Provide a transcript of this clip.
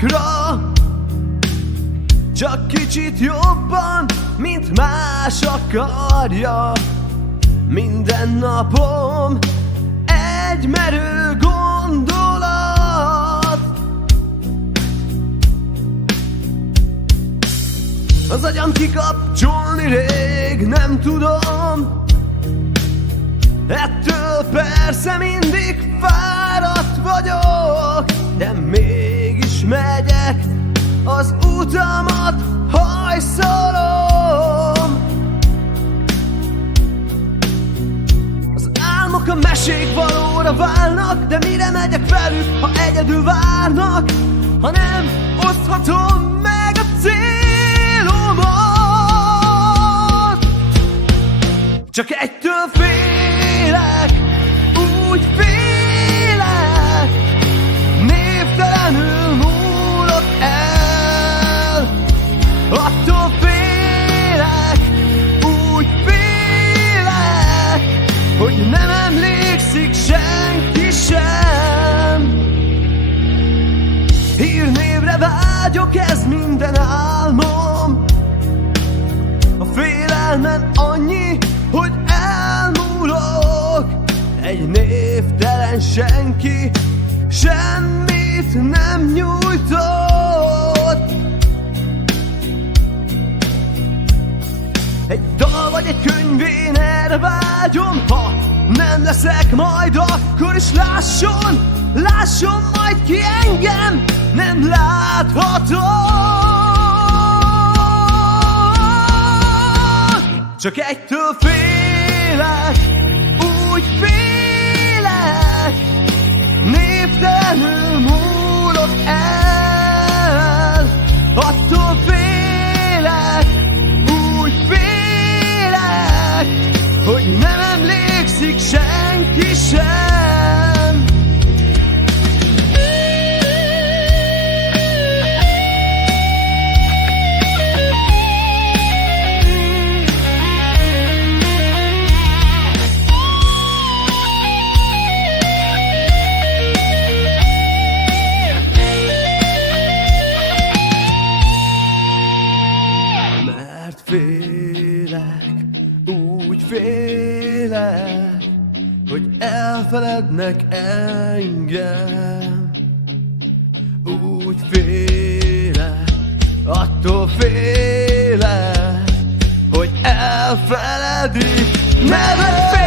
világra. Csak kicsit jobban, mint más akarja. Minden napom egy merő gondolat. Az agyam kikapcsolni rég nem tudom. Ettől persze mindig fáradt vagyok, de mégis megyek, az utamat hajszolom. Az álmok a mesék valóra válnak, de mire megyek velük, ha egyedül várnak, ha nem oszthatom meg a célomat. Csak egytől félek, úgy félek, névtelenül múlok el. Attól félek, úgy félek, hogy nem emlékszik senki sem. Hírnévre vágyok, ez minden álmom. A félelmen annyi, hogy elmúlok. Egy névtelen senki semmit nem nyújtott. Egy dal vagy egy könyvén erre vágyom, ha nem leszek majd, akkor is lásson, lásson majd ki engem, nem láthatod. Csak egytől félek, úgy félek, névtelenül múlok el. Attól félek, úgy félek, hogy nem emlékszik senki sem. Félek, úgy félek, hogy elfelednek engem. Úgy félek, attól félek, hogy elfeledik nevet.